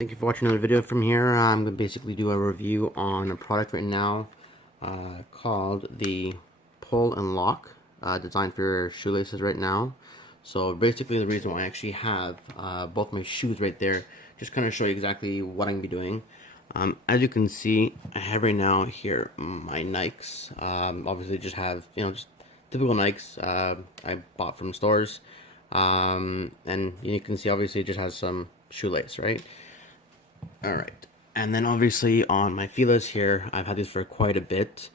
Thank you for watching another video from here. I'm going to basically do a review on a product right now called the Pull and Lock, designed for shoelaces right now. So basically the reason why I actually have both my shoes right there, just kind of show you exactly what I'm going to be doing. As you can see, I have right now here my Nikes. Obviously just have, just typical Nikes I bought from stores. And you can see obviously it just has some shoelace, right? Alright, and then obviously on my feelers here, I've had these for quite a bit.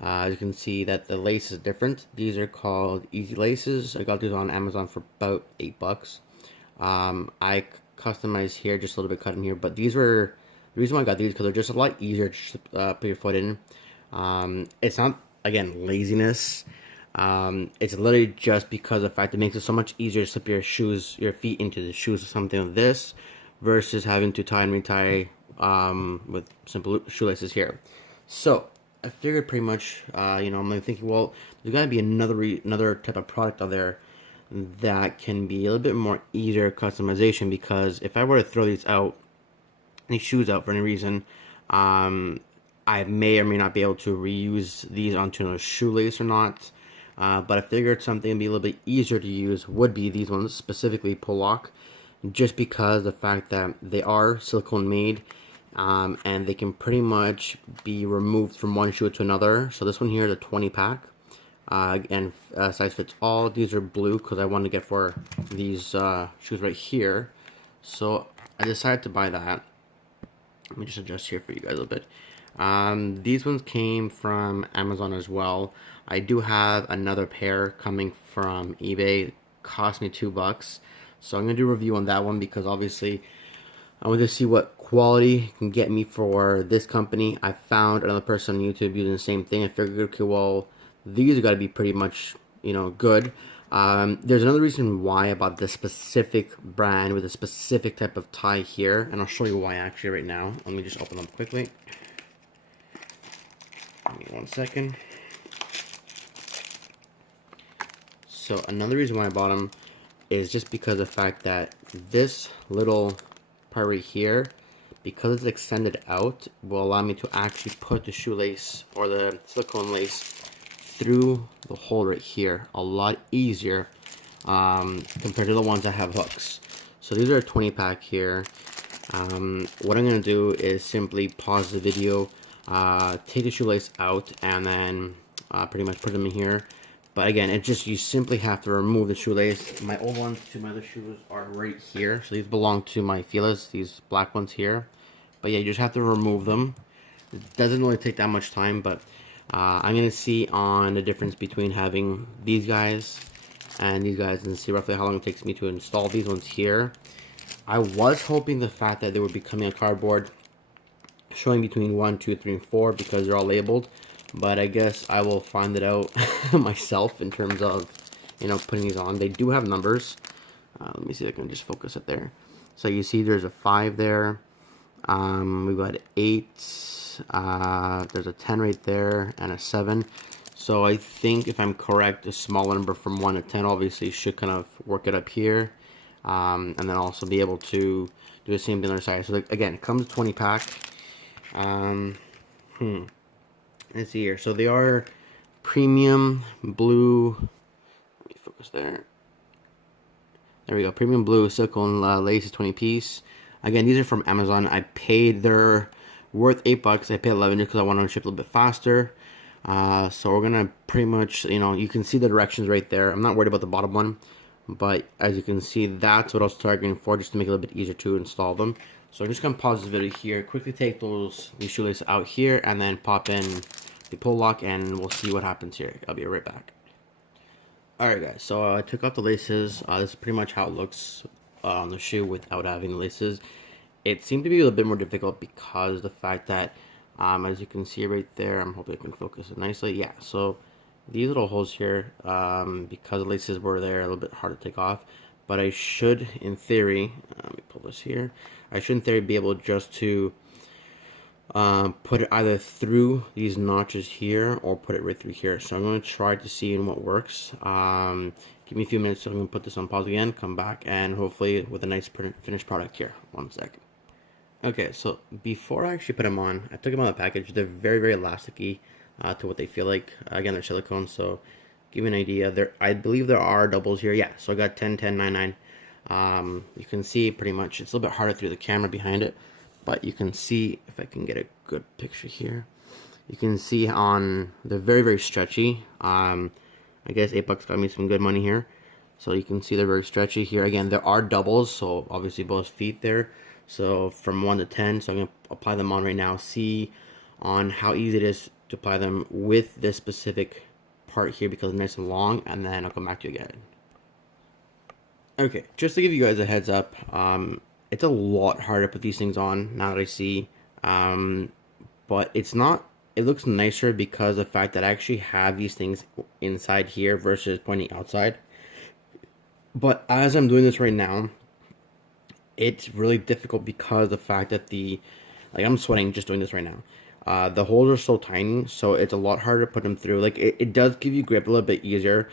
As you can see that the lace is different. These are called Easy Laces. I got these on Amazon for about $8. I customized here, just a little bit cut in here, but these were, the reason why I got these because they're just a lot easier to just, put your foot in. It's not, again, laziness. It's literally just because of the fact it makes it so much easier to slip your feet into the shoes or something like this, versus having to tie and retie with simple shoelaces here. So I figured pretty much, I'm like thinking, well, there's got to be another type of product out there that can be a little bit more easier customization, because if I were to throw these shoes out for any reason, I may or may not be able to reuse these onto another shoelace or not. But I figured something to be a little bit easier to use would be these ones, specifically Pull Lock, just because the fact that they are silicone made, and they can pretty much be removed from one shoe to another. So this one here is a 20 pack, and size fits all. These are blue because I wanted to get for these shoes right here, so I decided to buy that. Let me just adjust here for you guys a little bit. These ones came from Amazon as well. I do have another pair coming from eBay. It cost me $2. So I'm going to do a review on that one, because obviously I want to see what quality can get me for this company. I found another person on YouTube using the same thing. I figured, okay, well, these have got to be pretty much, good. There's another reason why I bought this specific brand with a specific type of tie here, and I'll show you why actually right now. Let me just open them quickly. Give me 1 second. So another reason why I bought them is just because of the fact that this little part right here, because it's extended out, will allow me to actually put the shoelace or the silicone lace through the hole right here a lot easier, compared to the ones that have hooks. So these are a 20 pack here. What I'm going to do is simply pause the video, take the shoelace out, and then pretty much put them in here. But again, it just, you simply have to remove the shoelace. My old ones to my other shoes are right here. So these belong to my feelers, these black ones here. But yeah, you just have to remove them. It doesn't really take that much time, but I'm going to see on the difference between having these guys and these guys, and see roughly how long it takes me to install these ones here. I was hoping the fact that they would be coming on cardboard showing between 1, 2, 3, and 4, because they're all labeled. But I guess I will find it out myself in terms of, putting these on. They do have numbers. Let me see if I can just focus it there. So you see there's a 5 there. We've got 8. There's a 10 right there, and a 7. So I think, if I'm correct, a smaller number from 1 to 10 obviously should kind of work it up here. And then also be able to do the same thing on the other side. So again, it comes 20 pack. Let's see here. So they are premium blue. Let me focus there. There we go. Premium blue silicone lace, 20 piece. Again, these are from Amazon. I paid, they're worth $8. I paid 11 because I wanted to ship a little bit faster. So we're gonna pretty much, you can see the directions right there. I'm not worried about the bottom one, but as you can see, that's what I was targeting for, just to make it a little bit easier to install them. So I'm just gonna pause this video here, quickly take these shoelaces out here, and then pop in the Pull Lock, and we'll see what happens here. I'll be right back. Alright guys, so I took off the laces. This is pretty much how it looks on the shoe without having the laces. It seemed to be a little bit more difficult because the fact that, as you can see right there, I'm hoping I can focus it nicely. Yeah, so these little holes here, because the laces were there, a little bit hard to take off. But I should, in theory, let me pull this here. I should, in theory, be able just to put it either through these notches here or put it right through here. So I'm going to try to see what works. Give me a few minutes so I'm going to put this on pause again, come back, and hopefully with a nice finished product here. 1 second. Okay, so before I actually put them on, I took them out of the package. They're very, very elasticy to what they feel like. Again, they're silicone, so give you an idea. I believe there are doubles here. Yeah, so I got 10, 10, 9, 9. You can see pretty much, it's a little bit harder through the camera behind it, but you can see, if I can get a good picture here, you can see they're very, very stretchy. I guess $8 got me some good money here. So you can see they're very stretchy here. Again, there are doubles, so obviously both feet there. So from 1 to 10, so I'm going to apply them on right now. See on how easy it is to apply them with this specific part here because it's nice and long, and then I'll come back to you again. Okay, just to give you guys a heads up, it's a lot harder to put these things on now that I see, but it's not, it looks nicer because of the fact that I actually have these things inside here versus pointing outside. But as I'm doing this right now, it's really difficult because of the fact that like I'm sweating just doing this right now. The holes are so tiny, so it's a lot harder to put them through. Like it does give you grip a little bit easier.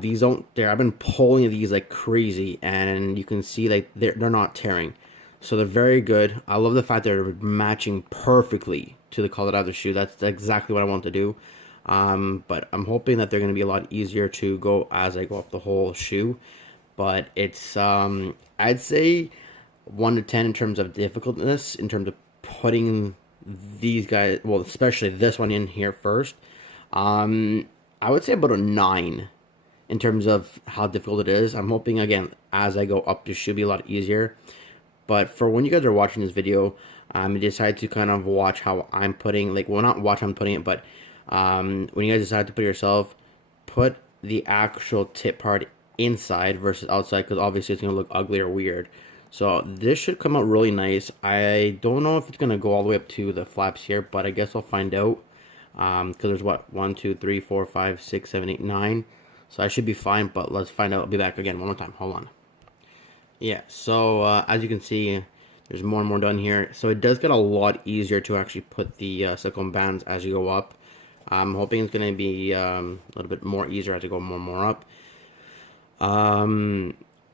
These don't tear. I've been pulling these like crazy, and you can see like they're not tearing. So they're very good. I love the fact they're matching perfectly to the color of the shoe. That's exactly what I want to do. But I'm hoping that they're going to be a lot easier to go as I go up the whole shoe. But it's I'd say 1 to 10 in terms of difficultness, in terms of putting these guys, well, especially this one in here first. I would say about a 9 in terms of how difficult it is. I'm hoping, again, as I go up, this should be a lot easier. But for when you guys are watching this video, decide to kind of watch how I'm putting, like, well, not watch how I'm putting it, but when you guys decide to put it yourself, put the actual tip part inside versus outside, because obviously it's going to look ugly or weird. So this should come out really nice. I don't know if it's going to go all the way up to the flaps here, but I guess I'll find out. Because there's what, 1, 2, 3, 4, 5, 6, 7, 8, 9. So I should be fine, but let's find out. I'll be back again one more time. Hold on. Yeah, so as you can see, there's more and more done here. So it does get a lot easier to actually put the silicone bands as you go up. I'm hoping it's going to be a little bit more easier as I go more and more up.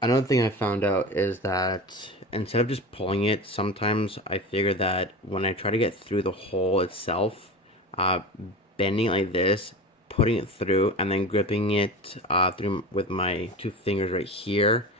Another thing I found out is that instead of just pulling it, sometimes I figure that when I try to get through the hole itself, bending it like this, putting it through, and then gripping it through with my 2 fingers right here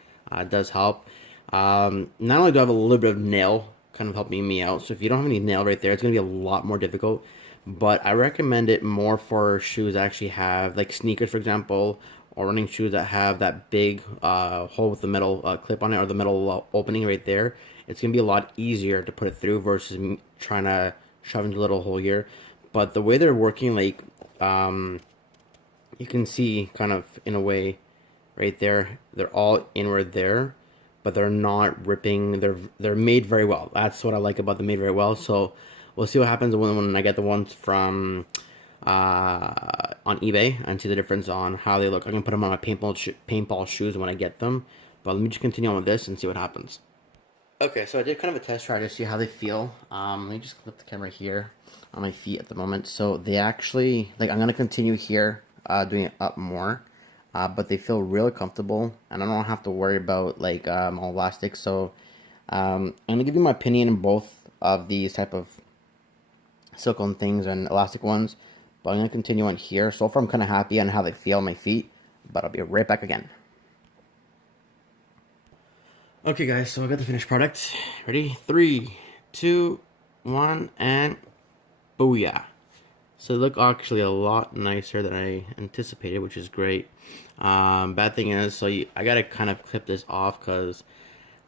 does help. Not only do I have a little bit of nail kind of helping me out, so if you don't have any nail right there, it's going to be a lot more difficult. But I recommend it more for shoes that actually have, like sneakers, for example, or running shoes that have that big hole with the metal clip on it, or the metal opening right there. It's going to be a lot easier to put it through versus me trying to shove into a little hole here. But the way they're working, like, you can see kind of in a way right there, they're all inward there, but they're not ripping. They're made very well. That's what I like about them, made very well. So we'll see what happens when I get the ones from on eBay and see the difference on how they look. I'm gonna put them on my paintball shoes when I get them. But let me just continue on with this and see what happens. Okay, so I did kind of a test try to see how they feel. Let me just flip the camera here on my feet at the moment. So they actually, like, I'm gonna continue here doing it up more. But they feel really comfortable, and I don't have to worry about like all elastic. So I'm gonna give you my opinion on both of these type of silicone things and elastic ones. But I'm gonna continue on here. So far, I'm kind of happy on how they feel on my feet. But I'll be right back again. Okay, guys. So I got the finished product. Ready? 3, 2, 1, and booyah! So they look actually a lot nicer than I anticipated, which is great. Bad thing is, I gotta kind of clip this off because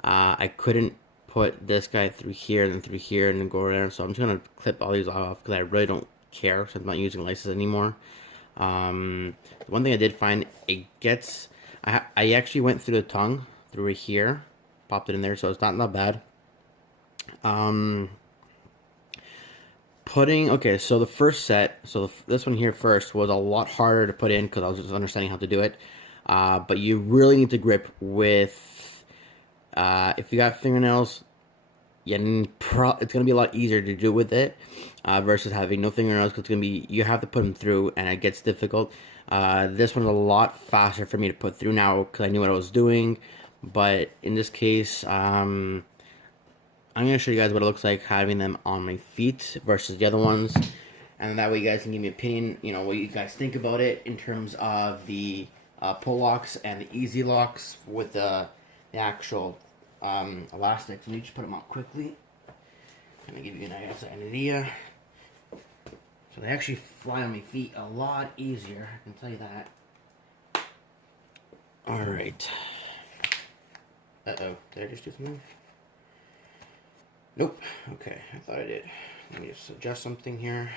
I couldn't put this guy through here and then through here and then go there. So I'm just gonna clip all these off because I really don't care since I'm not using laces anymore. One thing I did find, it gets, I actually went through the tongue through here, popped it in there, so it's not bad. Okay, so the first set, this one here first was a lot harder to put in because I was just understanding how to do it. But you really need to grip with, if you got fingernails, it's going to be a lot easier to do with it versus having no fingernails, because you have to put them through and it gets difficult. This one's a lot faster for me to put through now because I knew what I was doing. But in this case, I'm going to show you guys what it looks like having them on my feet versus the other ones. And that way you guys can give me an opinion, you know, what you guys think about it in terms of the pull locks and the easy locks with the actual elastics. Let me just put them on quickly. Kind of give you an idea. So they actually fly on my feet a lot easier, I can tell you that. Alright. Uh-oh, did I just do something? Nope. Okay, I thought I did. Let me just adjust something here.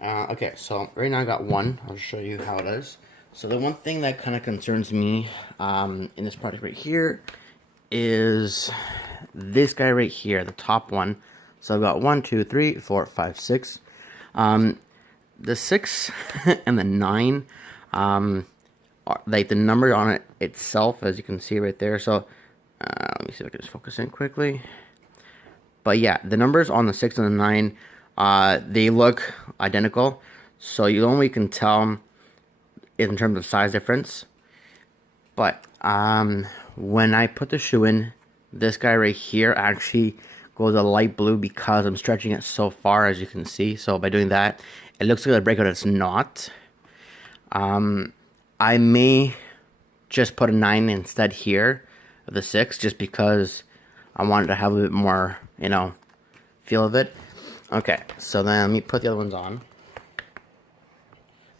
Okay, so right now I got one. I'll show you how it is. So the one thing that kind of concerns me in this product right here is this guy right here, the top one. So I've got 1, 2, 3, 4, 5, 6. The 6 and the 9, like the number on it itself, as you can see right there. So let me see if I can just focus in quickly. But yeah, the numbers on the 6 and the 9, they look identical. So you only can tell in terms of size difference. But when I put the shoe in, this guy right here actually goes a light blue because I'm stretching it so far, as you can see. So by doing that, it looks like a breakout. It's not. I may just put a 9 instead here of the 6, just because I wanted to have a bit more, you know, feel of it. Okay, so then let me put the other ones on.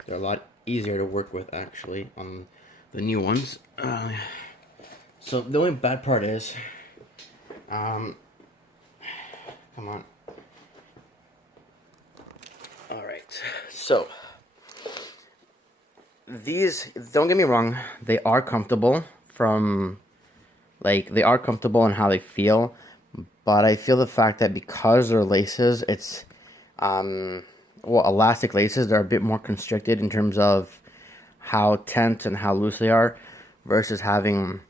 They're a lot easier to work with, actually, on the new ones. So the only bad part is, come on. Alright, so these, don't get me wrong, they are comfortable from, like, they are comfortable in how they feel, but I feel the fact that because they're laces, it's, well, elastic laces, they're a bit more constricted in terms of how tense and how loose they are, versus having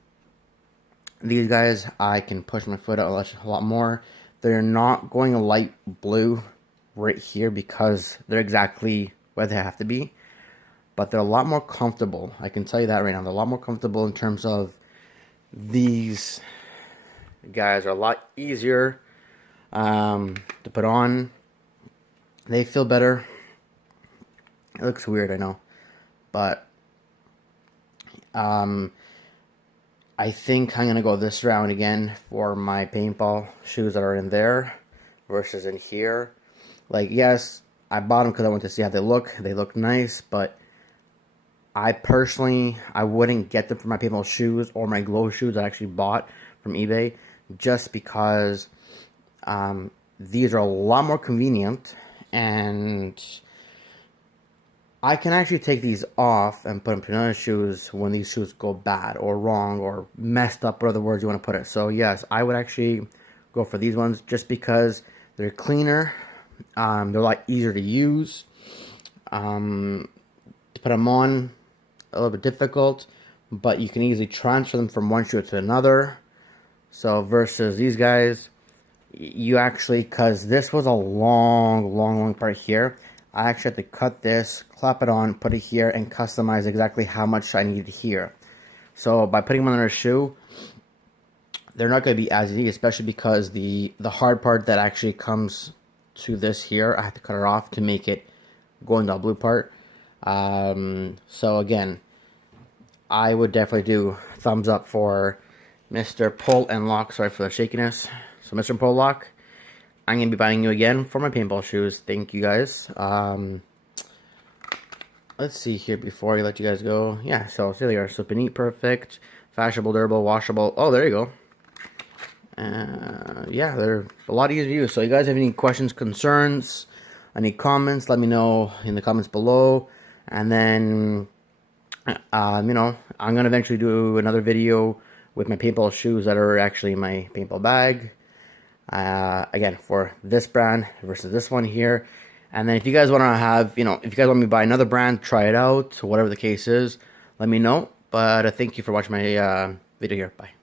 these guys, I can push my foot out a lot more. They're not going a light blue right here because they're exactly where they have to be, but they're a lot more comfortable. I can tell you that right now. They're a lot more comfortable in terms of these guys are a lot easier to put on. They feel better. It looks weird, I know, but I think I'm going to go this round again for my paintball shoes that are in there versus in here. Like, yes, I bought them because I wanted to see how they look. They look nice, but I personally, I wouldn't get them for my paintball shoes or my glow shoes that I actually bought from eBay, just because these are a lot more convenient, and I can actually take these off and put them to another shoes when these shoes go bad or wrong or messed up, or other words you want to put it. So yes, I would actually go for these ones just because they're cleaner. They're a lot easier to use. To put them on, a little bit difficult, but you can easily transfer them from one shoe to another. So versus these guys, you actually, because this was a long part here, I actually had to cut this, clap it on, put it here, and customize exactly how much I needed here. So by putting them on their shoe, they're not going to be as easy, especially because the hard part that actually comes to this here, I have to cut it off to make it go into the blue part. So again, I would definitely do thumbs up for Mr. Pull and Lock. Sorry for the shakiness. So Mr. Pull Lock, I'm going to be buying you again for my paintball shoes. Thank you guys. Let's see here before I let you guys go. Yeah, so there they are. Super neat, perfect, fashionable, durable, washable. Oh, there you go. Yeah, they're a lot easier to use. So you guys have any questions, concerns, any comments, let me know in the comments below. And then, you know, I'm going to eventually do another video with my paintball shoes that are actually in my paintball bag. Again, for this brand versus this one here. And then if you guys want to have, you know, if you guys want me to buy another brand, try it out, whatever the case is, let me know. But thank you for watching my video here. Bye.